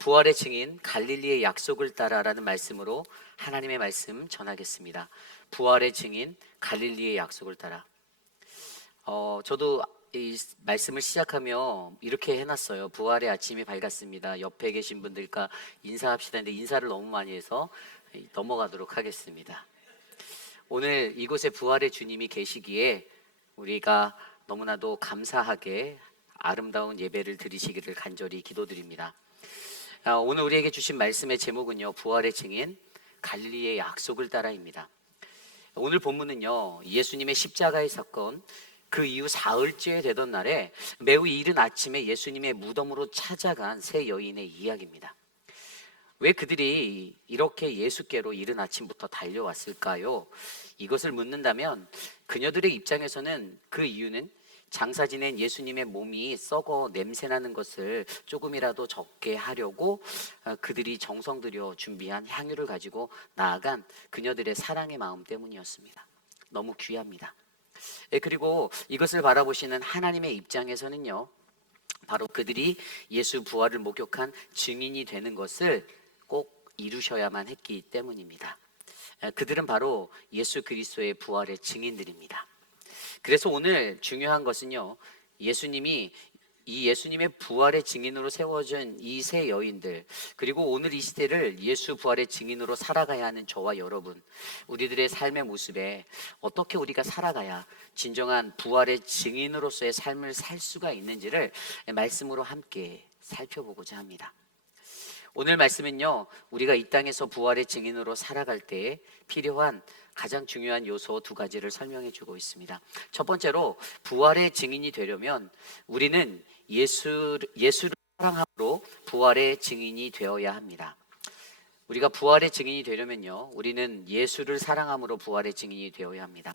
부활의 증인 갈릴리의 약속을 따라라는 말씀으로 하나님의 말씀 전하겠습니다. 부활의 증인 갈릴리의 약속을 따라. 저도 이 말씀을 시작하며 이렇게 해놨어요. 부활의 아침이 밝았습니다. 옆에 계신 분들과 인사합시다. 근데 인사를 너무 많이 해서 넘어가도록 하겠습니다. 오늘 이곳에 부활의 주님이 계시기에 우리가 너무나도 감사하게 아름다운 예배를 드리시기를 간절히 기도드립니다. 오늘 우리에게 주신 말씀의 제목은요, 부활의 증인 갈릴리의 약속을 따라입니다. 오늘 본문은요, 예수님의 십자가의 사건, 그 이후 사흘째 되던 날에 매우 이른 아침에 예수님의 무덤으로 찾아간 세 여인의 이야기입니다. 왜 그들이 이렇게 예수께로 이른 아침부터 달려왔을까요? 이것을 묻는다면 그녀들의 입장에서는 그 이유는 장사 지낸 예수님의 몸이 썩어 냄새나는 것을 조금이라도 적게 하려고 그들이 정성 들여 준비한 향유를 가지고 나아간 그녀들의 사랑의 마음 때문이었습니다. 너무 귀합니다. 그리고 이것을 바라보시는 하나님의 입장에서는요, 바로 그들이 예수 부활을 목격한 증인이 되는 것을 꼭 이루셔야만 했기 때문입니다. 그들은 바로 예수 그리스도의 부활의 증인들입니다. 그래서 오늘 중요한 것은요, 예수님의 부활의 증인으로 세워진 이 세 여인들, 그리고 오늘 이 시대를 예수 부활의 증인으로 살아가야 하는 저와 여러분, 우리들의 삶의 모습에 어떻게 우리가 살아가야 진정한 부활의 증인으로서의 삶을 살 수가 있는지를 말씀으로 함께 살펴보고자 합니다. 오늘 말씀은요, 우리가 이 땅에서 부활의 증인으로 살아갈 때에 필요한 가장 중요한 요소 두 가지를 설명해 주고 있습니다. 첫 번째로, 부활의 증인이 되려면 우리는 예수를 사랑함으로 부활의 증인이 되어야 합니다. 우리가 부활의 증인이 되려면요, 우리는 예수를 사랑함으로 부활의 증인이 되어야 합니다.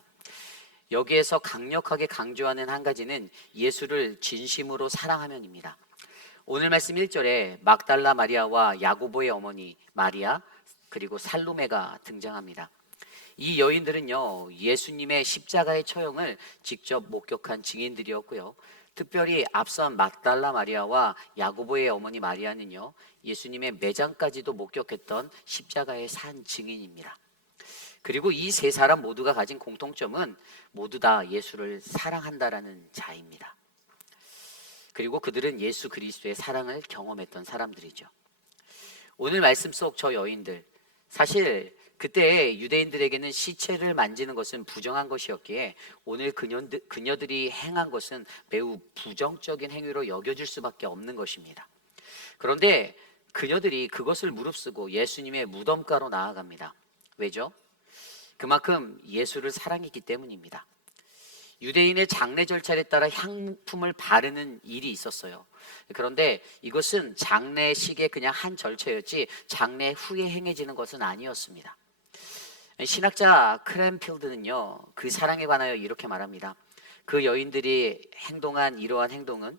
여기에서 강력하게 강조하는 한 가지는 예수를 진심으로 사랑하면입니다. 오늘 말씀 1절에 막달라 마리아와 야고보의 어머니 마리아, 그리고 살로메가 등장합니다. 이 여인들은요, 예수님의 십자가의 처형을 직접 목격한 증인들이었고요, 특별히 앞선 막달라 마리아와 야고보의 어머니 마리아는요, 예수님의 매장까지도 목격했던 십자가의 산 증인입니다. 그리고 이 세 사람 모두가 가진 공통점은 모두 다 예수를 사랑한다라는 자입니다. 그리고 그들은 예수 그리스도의 사랑을 경험했던 사람들이죠. 오늘 말씀 속 저 여인들, 사실 그때 유대인들에게는 시체를 만지는 것은 부정한 것이었기에 오늘 그녀들이 행한 것은 매우 부정적인 행위로 여겨질 수밖에 없는 것입니다. 그런데 그녀들이 그것을 무릅쓰고 예수님의 무덤가로 나아갑니다. 왜죠? 그만큼 예수를 사랑했기 때문입니다. 유대인의 장례 절차에 따라 향품을 바르는 일이 있었어요. 그런데 이것은 장례식의 그냥 한 절차였지 장례 후에 행해지는 것은 아니었습니다. 신학자 크랜필드는요, 그 사랑에 관하여 이렇게 말합니다. 그 여인들이 행동한 이러한 행동은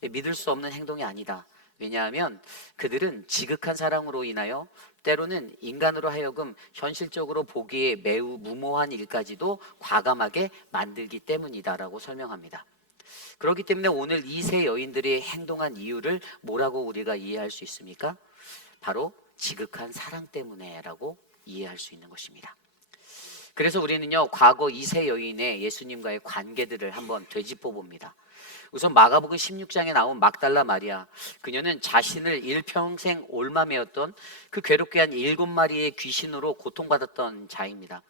믿을 수 없는 행동이 아니다. 왜냐하면 그들은 지극한 사랑으로 인하여 때로는 인간으로 하여금 현실적으로 보기에 매우 무모한 일까지도 과감하게 만들기 때문이다라고 설명합니다. 그렇기 때문에 오늘 이 세 여인들이 행동한 이유를 뭐라고 우리가 이해할 수 있습니까? 바로 지극한 사랑 때문에라고 이해할 수 있는 것입니다. 그래서 우리는요, 과거 이 세 여인의 예수님과의 관계들을 한번 되짚어 봅니다. 우선 마가복음 16장에 나온 막달라 마리아, 그녀는 자신을 일평생 올마매었던 그 괴롭게 한 7마리의 귀신으로 고통받았던 자입니다.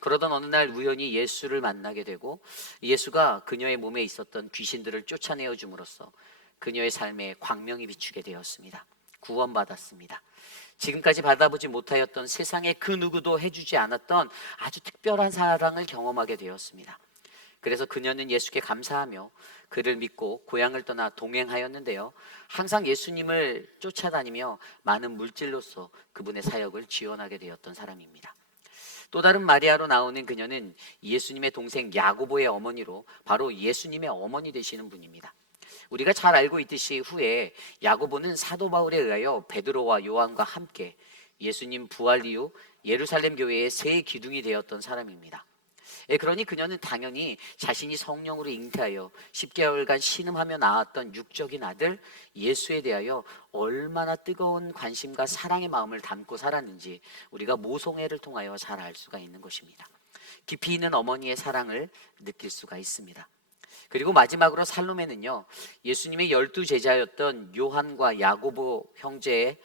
그러던 어느 날 우연히 예수를 만나게 되고 예수가 그녀의 몸에 있었던 귀신들을 쫓아내어 줌으로써 그녀의 삶에 광명이 비추게 되었습니다. 구원받았습니다. 지금까지 받아보지 못하였던 세상에 그 누구도 해주지 않았던 아주 특별한 사랑을 경험하게 되었습니다. 그래서 그녀는 예수께 감사하며 그를 믿고 고향을 떠나 동행하였는데요, 항상 예수님을 쫓아다니며 많은 물질로서 그분의 사역을 지원하게 되었던 사람입니다. 또 다른 마리아로 나오는 그녀는 예수님의 동생 야고보의 어머니로 바로 예수님의 어머니 되시는 분입니다. 우리가 잘 알고 있듯이 후에 야고보는 사도 바울에 의하여 베드로와 요한과 함께 예수님 부활 이후 예루살렘 교회의 새 기둥이 되었던 사람입니다. 그러니 그녀는 당연히 자신이 성령으로 잉태하여 10개월간 신음하며 낳았던 육적인 아들 예수에 대하여 얼마나 뜨거운 관심과 사랑의 마음을 담고 살았는지 우리가 모성애를 통하여 잘 알 수가 있는 것입니다. 깊이 있는 어머니의 사랑을 느낄 수가 있습니다. 그리고 마지막으로 살로메는요, 예수님의 12제자였던 요한과 야고보 형제의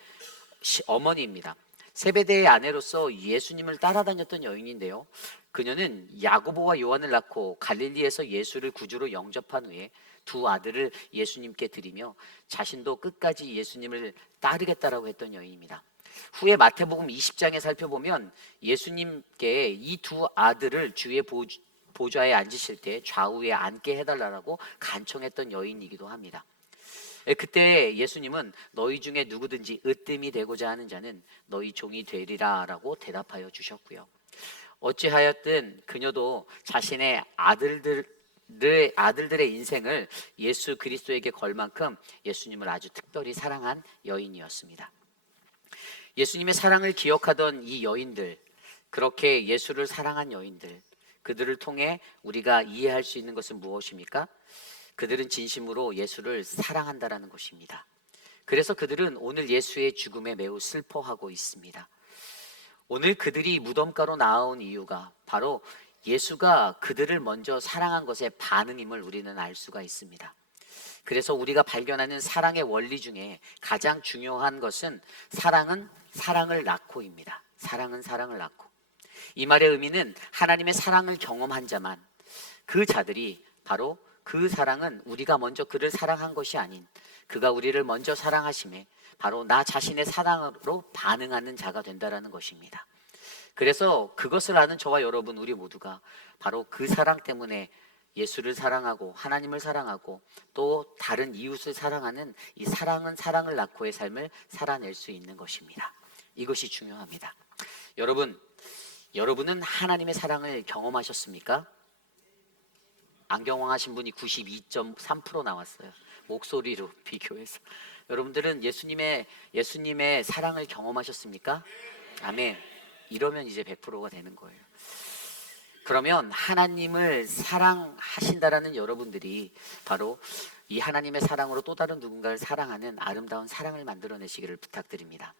어머니입니다. 세베대의 아내로서 예수님을 따라다녔던 여인인데요, 그녀는 야고보와 요한을 낳고 갈릴리에서 예수를 구주로 영접한 후에 두 아들을 예수님께 드리며 자신도 끝까지 예수님을 따르겠다라고 했던 여인입니다. 후에 마태복음 20장에 살펴보면 예수님께 이 두 아들을 주의 보좌에 앉으실 때 좌우에 앉게 해달라고 간청했던 여인이기도 합니다. 그때 예수님은 너희 중에 누구든지 으뜸이 되고자 하는 자는 너희 종이 되리라 라고 대답하여 주셨고요. 어찌하였든 그녀도 자신의 아들들의 인생을 예수 그리스도에게 걸 만큼 예수님을 아주 특별히 사랑한 여인이었습니다. 예수님의 사랑을 기억하던 이 여인들, 그렇게 예수를 사랑한 여인들, 그들을 통해 우리가 이해할 수 있는 것은 무엇입니까? 그들은 진심으로 예수를 사랑한다라는 것입니다. 그래서 그들은 오늘 예수의 죽음에 매우 슬퍼하고 있습니다. 오늘 그들이 무덤가로 나아온 이유가 바로 예수가 그들을 먼저 사랑한 것의 반응임을 우리는 알 수가 있습니다. 그래서 우리가 발견하는 사랑의 원리 중에 가장 중요한 것은 사랑은 사랑을 낳고입니다. 사랑은 사랑을 낳고. 이 말의 의미는 하나님의 사랑을 경험한 자만, 그 자들이 바로 그 사랑은 우리가 먼저 그를 사랑한 것이 아닌 그가 우리를 먼저 사랑하심에 바로 나 자신의 사랑으로 반응하는 자가 된다라는 것입니다. 그래서 그것을 아는 저와 여러분 우리 모두가 바로 그 사랑 때문에 예수를 사랑하고 하나님을 사랑하고 또 다른 이웃을 사랑하는 이 사랑은 사랑을 낳고의 삶을 살아낼 수 있는 것입니다. 이것이 중요합니다. 여러분은 하나님의 사랑을 경험하셨습니까? 안 경험하신 분이 92.3% 나왔어요. 목소리로 비교해서. 여러분들은 예수님의 사랑을 경험하셨습니까? 아멘. 이러면 이제 100%가 되는 거예요. 그러면 하나님을 사랑하신다라는 여러분들이 바로 이 하나님의 사랑으로 또 다른 누군가를 사랑하는 아름다운 사랑을 만들어내시기를 부탁드립니다.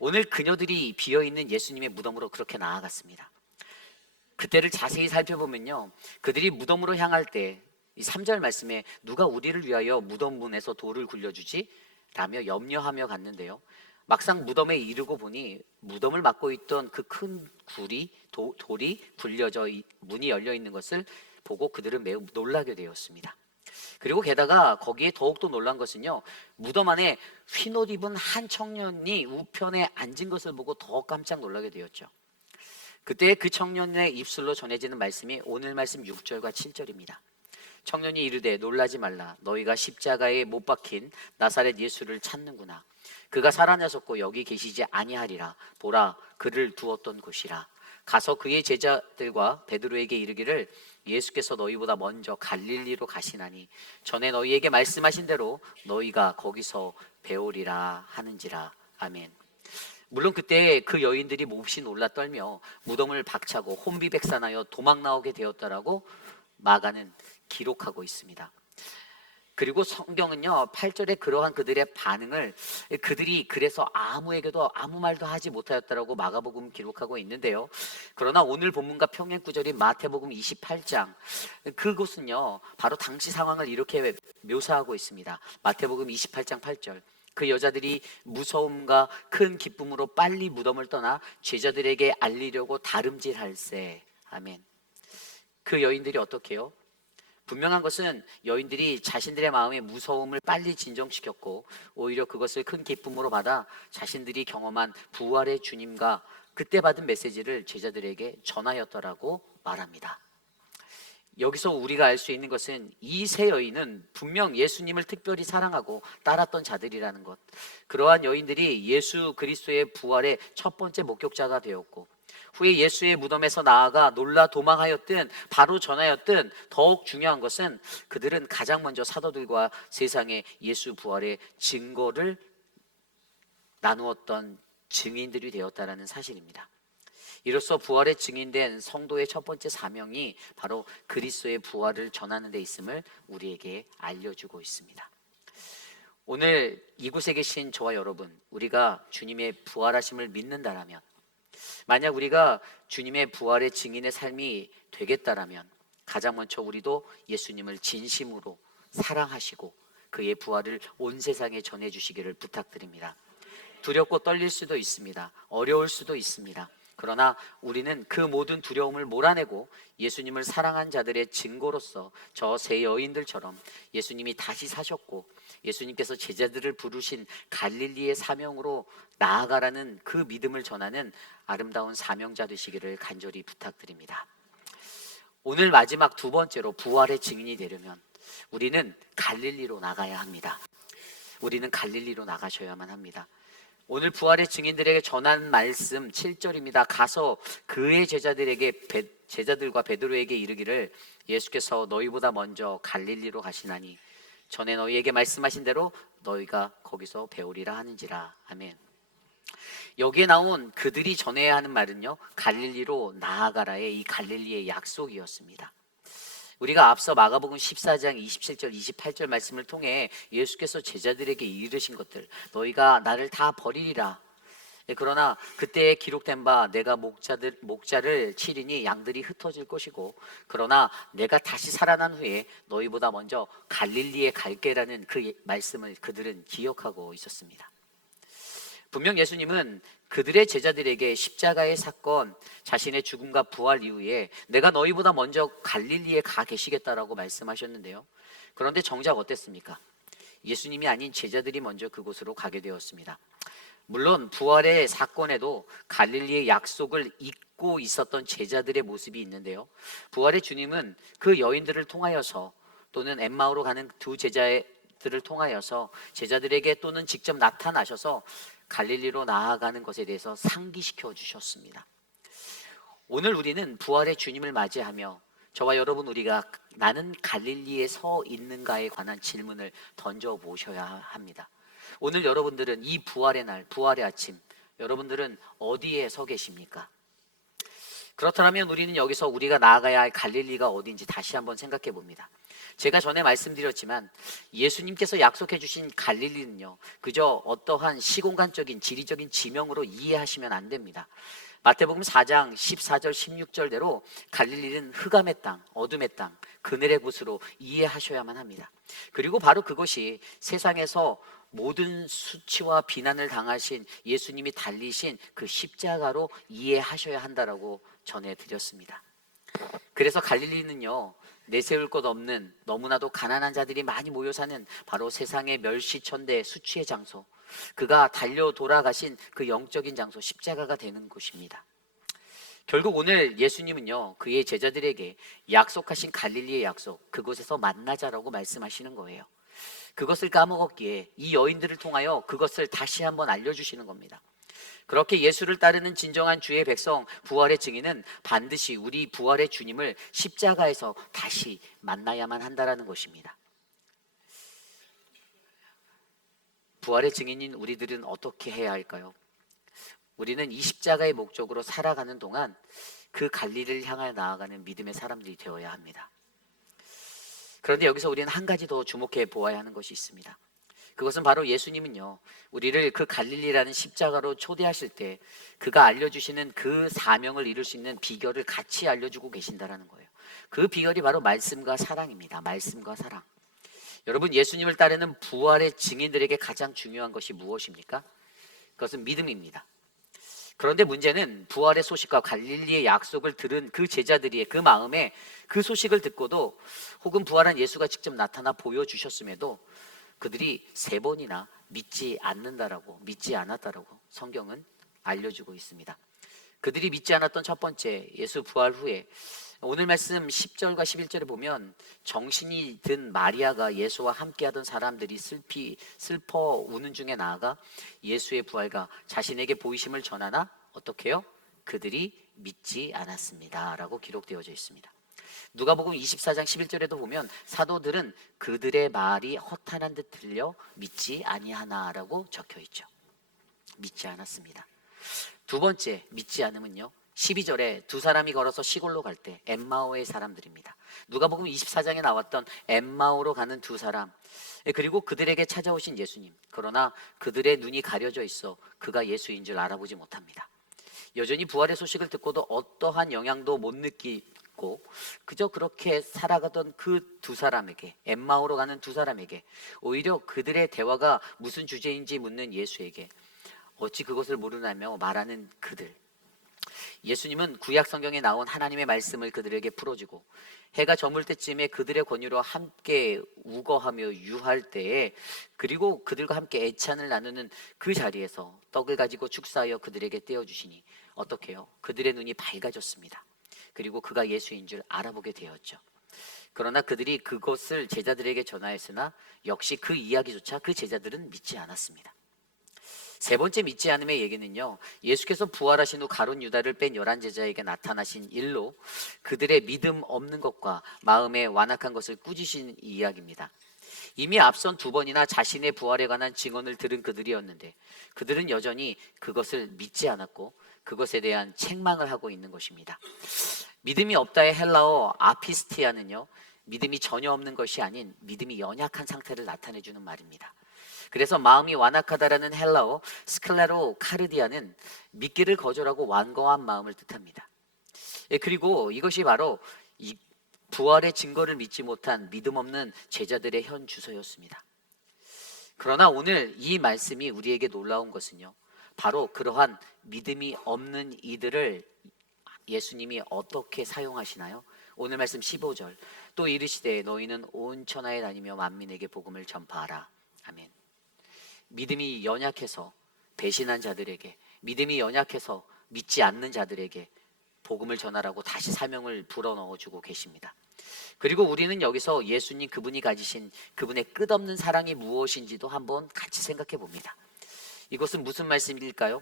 오늘 그녀들이 비어있는 예수님의 무덤으로 그렇게 나아갔습니다. 그때를 자세히 살펴보면요, 그들이 무덤으로 향할 때 이 3절 말씀에 누가 우리를 위하여 무덤 문에서 돌을 굴려주지? 라며 염려하며 갔는데요, 막상 무덤에 이르고 보니 무덤을 막고 있던 그 큰 돌이 굴려져 문이 열려 있는 것을 보고 그들은 매우 놀라게 되었습니다. 그리고 게다가 거기에 더욱더 놀란 것은요, 무덤 안에 흰옷 입은 한 청년이 우편에 앉은 것을 보고 더 깜짝 놀라게 되었죠. 그때 그 청년의 입술로 전해지는 말씀이 오늘 말씀 6절과 7절입니다. 청년이 이르되 놀라지 말라. 너희가 십자가에 못 박힌 나사렛 예수를 찾는구나. 그가 살아나셨고 여기 계시지 아니하리라. 보라, 그를 두었던 곳이라. 가서 그의 제자들과 베드로에게 이르기를 예수께서 너희보다 먼저 갈릴리로 가시나니 전에 너희에게 말씀하신 대로 너희가 거기서 배우리라 하는지라. 아멘. 물론 그때 그 여인들이 몹시 놀라 떨며 무덤을 박차고 혼비백산하여 도망 나오게 되었다라고 마가는 기록하고 있습니다. 그리고 성경은요, 8절에 그러한 그들의 반응을 그들이 그래서 아무에게도 아무 말도 하지 못하였다라고 마가복음 기록하고 있는데요, 그러나 오늘 본문과 평행 구절인 마태복음 28장, 그곳은요 바로 당시 상황을 이렇게 묘사하고 있습니다. 마태복음 28장 8절, 그 여자들이 무서움과 큰 기쁨으로 빨리 무덤을 떠나 제자들에게 알리려고 다름질할세. 아멘. 그 여인들이 어떻게 해요? 분명한 것은 여인들이 자신들의 마음의 무서움을 빨리 진정시켰고 오히려 그것을 큰 기쁨으로 받아 자신들이 경험한 부활의 주님과 그때 받은 메시지를 제자들에게 전하였더라고 말합니다. 여기서 우리가 알 수 있는 것은 이 세 여인은 분명 예수님을 특별히 사랑하고 따랐던 자들이라는 것, 그러한 여인들이 예수 그리스도의 부활의 첫 번째 목격자가 되었고 후에 예수의 무덤에서 나아가 놀라 도망하였든 바로 전하였든 더욱 중요한 것은 그들은 가장 먼저 사도들과 세상에 예수 부활의 증거를 나누었던 증인들이 되었다는 사실입니다. 이로써 부활의 증인된 성도의 첫 번째 사명이 바로 그리스도의 부활을 전하는 데 있음을 우리에게 알려주고 있습니다. 오늘 이곳에 계신 저와 여러분, 우리가 주님의 부활하심을 믿는다라면, 만약 우리가 주님의 부활의 증인의 삶이 되겠다라면 가장 먼저 우리도 예수님을 진심으로 사랑하시고 그의 부활을 온 세상에 전해주시기를 부탁드립니다. 두렵고 떨릴 수도 있습니다. 어려울 수도 있습니다. 그러나 우리는 그 모든 두려움을 몰아내고 예수님을 사랑한 자들의 증거로서 저 세 여인들처럼 예수님이 다시 사셨고 예수님께서 제자들을 부르신 갈릴리의 사명으로 나아가라는 그 믿음을 전하는 아름다운 사명자 되시기를 간절히 부탁드립니다. 오늘 마지막 두 번째로 부활의 증인이 되려면 우리는 갈릴리로 나가야 합니다. 우리는 갈릴리로 나가셔야만 합니다. 오늘 부활의 증인들에게 전한 말씀 7절입니다. 가서 그의 제자들과 베드로에게 이르기를 예수께서 너희보다 먼저 갈릴리로 가시나니 전에 너희에게 말씀하신 대로 너희가 거기서 배우리라 하는지라. 아멘. 여기에 나온 그들이 전해야 하는 말은요, 갈릴리로 나아가라의 이 갈릴리의 약속이었습니다. 우리가 앞서 마가복음 14장 27절 28절 말씀을 통해 예수께서 제자들에게 이르신 것들, 너희가 나를 다 버리리라. 그러나 그때에 기록된 바 내가 목자를 치리니 양들이 흩어질 것이고, 그러나 내가 다시 살아난 후에 너희보다 먼저 갈릴리에 갈게라는 그 말씀을 그들은 기억하고 있었습니다. 분명 예수님은 그들의 제자들에게 십자가의 사건, 자신의 죽음과 부활 이후에 내가 너희보다 먼저 갈릴리에 가 계시겠다라고 말씀하셨는데요. 그런데 정작 어땠습니까? 예수님이 아닌 제자들이 먼저 그곳으로 가게 되었습니다. 물론 부활의 사건에도 갈릴리의 약속을 잊고 있었던 제자들의 모습이 있는데요. 부활의 주님은 그 여인들을 통하여서 또는 엠마오로 가는 두 제자들을 통하여서 제자들에게 또는 직접 나타나셔서 갈릴리로 나아가는 것에 대해서 상기시켜 주셨습니다. 오늘 우리는 부활의 주님을 맞이하며 저와 여러분 우리가 나는 갈릴리에 서 있는가에 관한 질문을 던져보셔야 합니다. 오늘 여러분들은 이 부활의 날, 부활의 아침, 여러분들은 어디에 서 계십니까? 그렇다면 우리는 여기서 우리가 나아가야 할 갈릴리가 어디인지 다시 한번 생각해 봅니다. 제가 전에 말씀드렸지만 예수님께서 약속해 주신 갈릴리는요, 그저 어떠한 시공간적인 지리적인 지명으로 이해하시면 안 됩니다. 마태복음 4장 14절 16절대로 갈릴리는 흑암의 땅, 어둠의 땅, 그늘의 곳으로 이해하셔야만 합니다. 그리고 바로 그것이 세상에서 모든 수치와 비난을 당하신 예수님이 달리신 그 십자가로 이해하셔야 한다라고 전해드렸습니다. 그래서 갈릴리는요, 내세울 것 없는 너무나도 가난한 자들이 많이 모여 사는 바로 세상의 멸시천대 수치의 장소, 그가 달려 돌아가신 그 영적인 장소, 십자가가 되는 곳입니다. 결국 오늘 예수님은요, 그의 제자들에게 약속하신 갈릴리의 약속, 그곳에서 만나자라고 말씀하시는 거예요. 그것을 까먹었기에 이 여인들을 통하여 그것을 다시 한번 알려주시는 겁니다. 그렇게 예수를 따르는 진정한 주의 백성, 부활의 증인은 반드시 우리 부활의 주님을 십자가에서 다시 만나야만 한다라는 것입니다. 부활의 증인인 우리들은 어떻게 해야 할까요? 우리는 이 십자가의 목적으로 살아가는 동안 그 갈릴리를 향해 나아가는 믿음의 사람들이 되어야 합니다. 그런데 여기서 우리는 한 가지 더 주목해 보아야 하는 것이 있습니다. 그것은 바로 예수님은요, 우리를 그 갈릴리라는 십자가로 초대하실 때 그가 알려주시는 그 사명을 이룰 수 있는 비결을 같이 알려주고 계신다라는 거예요. 그 비결이 바로 말씀과 사랑입니다. 말씀과 사랑. 여러분, 예수님을 따르는 부활의 증인들에게 가장 중요한 것이 무엇입니까? 그것은 믿음입니다. 그런데 문제는 부활의 소식과 갈릴리의 약속을 들은 그 제자들이 그 마음에 그 소식을 듣고도 혹은 부활한 예수가 직접 나타나 보여주셨음에도 그들이 3번이나 믿지 않았다라고 성경은 알려주고 있습니다. 그들이 믿지 않았던 첫 번째, 예수 부활 후에 오늘 말씀 10절과 11절에 보면 정신이 든 마리아가 예수와 함께하던 사람들이 슬퍼 우는 중에 나아가 예수의 부활과 자신에게 보이심을 전하나 어떻게 해요? 그들이 믿지 않았습니다 라고 기록되어져 있습니다. 누가복음 24장 11절에도 보면 사도들은 그들의 말이 허탄한 듯 들려 믿지 아니하나라고 적혀 있죠. 믿지 않았습니다. 두 번째, 믿지 않음은요, 12절에 두 사람이 걸어서 시골로 갈 때 엠마오의 사람들입니다. 누가복음 24장에 나왔던 엠마오로 가는 두 사람, 그리고 그들에게 찾아오신 예수님. 그러나 그들의 눈이 가려져 있어 그가 예수인 줄 알아보지 못합니다. 여전히 부활의 소식을 듣고도 어떠한 영향도 못 느끼고 그저 그렇게 살아가던 그 두 사람에게, 엠마오로 가는 두 사람에게, 오히려 그들의 대화가 무슨 주제인지 묻는 예수에게 어찌 그것을 모르나며 말하는 그들. 예수님은 구약 성경에 나온 하나님의 말씀을 그들에게 풀어주고 해가 저물 때쯤에 그들의 권유로 함께 우거하며 유할 때에, 그리고 그들과 함께 애찬을 나누는 그 자리에서 떡을 가지고 축사하여 그들에게 떼어주시니 어떻게 해요? 그들의 눈이 밝아졌습니다. 그리고 그가 예수인 줄 알아보게 되었죠. 그러나 그들이 그것을 제자들에게 전하였으나 역시 그 이야기조차 그 제자들은 믿지 않았습니다. 세 번째 믿지 않음의 얘기는요, 예수께서 부활하신 후 가룟 유다를 뺀 11제자에게 나타나신 일로 그들의 믿음 없는 것과 마음에 완악한 것을 꾸짖으신 이야기입니다. 이미 앞선 두 번이나 자신의 부활에 관한 증언을 들은 그들이었는데 그들은 여전히 그것을 믿지 않았고 그것에 대한 책망을 하고 있는 것입니다. 믿음이 없다의 헬라어 아피스티아는요, 믿음이 전혀 없는 것이 아닌 믿음이 연약한 상태를 나타내주는 말입니다. 그래서 마음이 완악하다라는 헬라어 스클레로 카르디아는 믿기를 거절하고 완고한 마음을 뜻합니다. 그리고 이것이 바로 이 부활의 증거를 믿지 못한 믿음 없는 제자들의 현 주소였습니다. 그러나 오늘 이 말씀이 우리에게 놀라운 것은요, 바로 그러한 믿음이 없는 이들을 예수님이 어떻게 사용하시나요? 오늘 말씀 15절, 또 이르시되 너희는 온 천하에 다니며 만민에게 복음을 전파하라. 아멘. 믿음이 연약해서 배신한 자들에게, 믿음이 연약해서 믿지 않는 자들에게 복음을 전하라고 다시 사명을 불어넣어주고 계십니다. 그리고 우리는 여기서 예수님 그분이 가지신 그분의 끝없는 사랑이 무엇인지도 한번 같이 생각해 봅니다. 이것은 무슨 말씀일까요?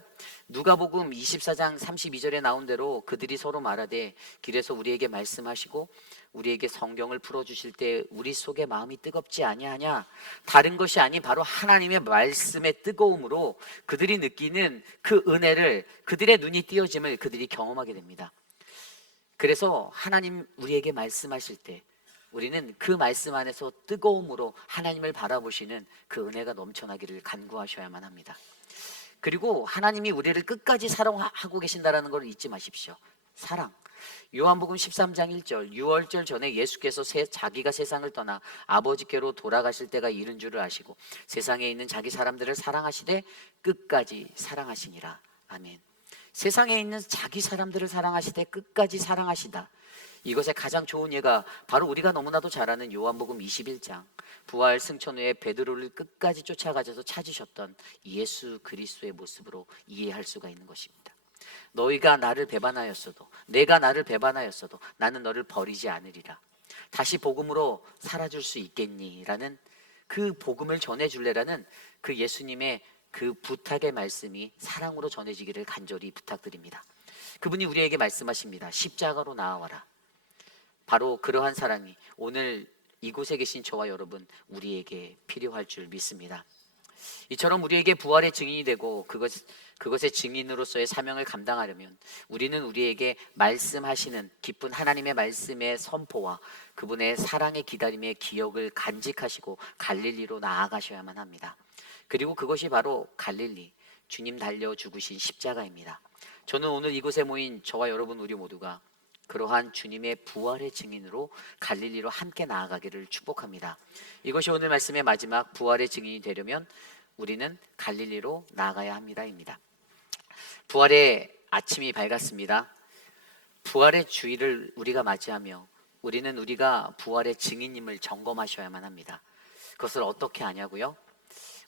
누가복음 24장 32절에 나온 대로 그들이 서로 말하되 길에서 우리에게 말씀하시고 우리에게 성경을 풀어주실 때 우리 속에 마음이 뜨겁지 아니하냐? 다른 것이 아닌 바로 하나님의 말씀의 뜨거움으로 그들이 느끼는 그 은혜를, 그들의 눈이 띄어짐을 그들이 경험하게 됩니다. 그래서 하나님 우리에게 말씀하실 때 우리는 그 말씀 안에서 뜨거움으로 하나님을 바라보시는 그 은혜가 넘쳐나기를 간구하셔야만 합니다. 그리고 하나님이 우리를 끝까지 사랑하고 계신다는 걸 잊지 마십시오. 사랑. 요한복음 13장 1절, 유월절 전에 예수께서 자기가 세상을 떠나 아버지께로 돌아가실 때가 이른 줄을 아시고 세상에 있는 자기 사람들을 사랑하시되 끝까지 사랑하시니라. 아멘. 세상에 있는 자기 사람들을 사랑하시되 끝까지 사랑하시다. 이것의 가장 좋은 예가 바로 우리가 너무나도 잘 아는 요한복음 21장, 부활 승천 후에 베드로를 끝까지 쫓아가셔서 찾으셨던 예수 그리스도의 모습으로 이해할 수가 있는 것입니다. 너희가 나를 배반하였어도, 내가 나를 배반하였어도 나는 너를 버리지 않으리라. 다시 복음으로 살아줄 수 있겠니? 라는 그 복음을 전해줄래라는 그 예수님의 그 부탁의 말씀이 사랑으로 전해지기를 간절히 부탁드립니다. 그분이 우리에게 말씀하십니다. 십자가로 나아와라. 바로 그러한 사랑이 오늘 이곳에 계신 저와 여러분 우리에게 필요할 줄 믿습니다. 이처럼 우리에게 부활의 증인이 되고 그것의 증인으로서의 사명을 감당하려면 우리는 우리에게 말씀하시는 기쁜 하나님의 말씀의 선포와 그분의 사랑의 기다림의 기억을 간직하시고 갈릴리로 나아가셔야만 합니다. 그리고 그것이 바로 갈릴리, 주님 달려 죽으신 십자가입니다. 저는 오늘 이곳에 모인 저와 여러분 우리 모두가 그러한 주님의 부활의 증인으로 갈릴리로 함께 나아가기를 축복합니다. 이것이 오늘 말씀의 마지막, 부활의 증인이 되려면 우리는 갈릴리로 나아가야 합니다입니다. 부활의 아침이 밝았습니다. 부활의 주일을 우리가 맞이하며 우리는 우리가 부활의 증인임을 점검하셔야만 합니다. 그것을 어떻게 하냐고요?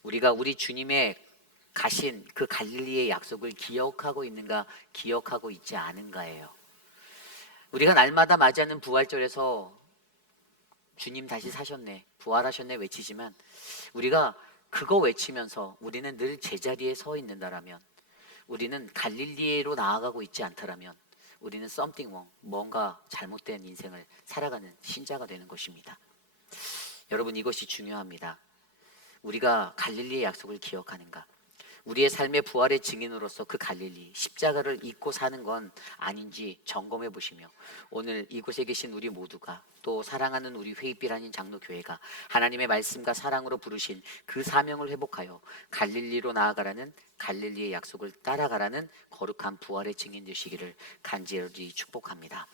우리가 우리 주님의 가신 그 갈릴리의 약속을 기억하고 있는가, 기억하고 있지 않은가예요. 우리가 날마다 맞이하는 부활절에서 주님 다시 사셨네, 부활하셨네 외치지만 우리가 그거 외치면서 우리는 늘 제자리에 서 있는다라면, 우리는 갈릴리로 나아가고 있지 않다라면 우리는 something wrong, 뭔가 잘못된 인생을 살아가는 신자가 되는 것입니다. 여러분, 이것이 중요합니다. 우리가 갈릴리의 약속을 기억하는가? 우리의 삶의 부활의 증인으로서 그 갈릴리 십자가를 잊고 사는 건 아닌지 점검해 보시며, 오늘 이곳에 계신 우리 모두가, 또 사랑하는 우리 회입길 아닌 장로교회가 하나님의 말씀과 사랑으로 부르신 그 사명을 회복하여 갈릴리로 나아가라는, 갈릴리의 약속을 따라가라는 거룩한 부활의 증인 되시기를 간절히 축복합니다.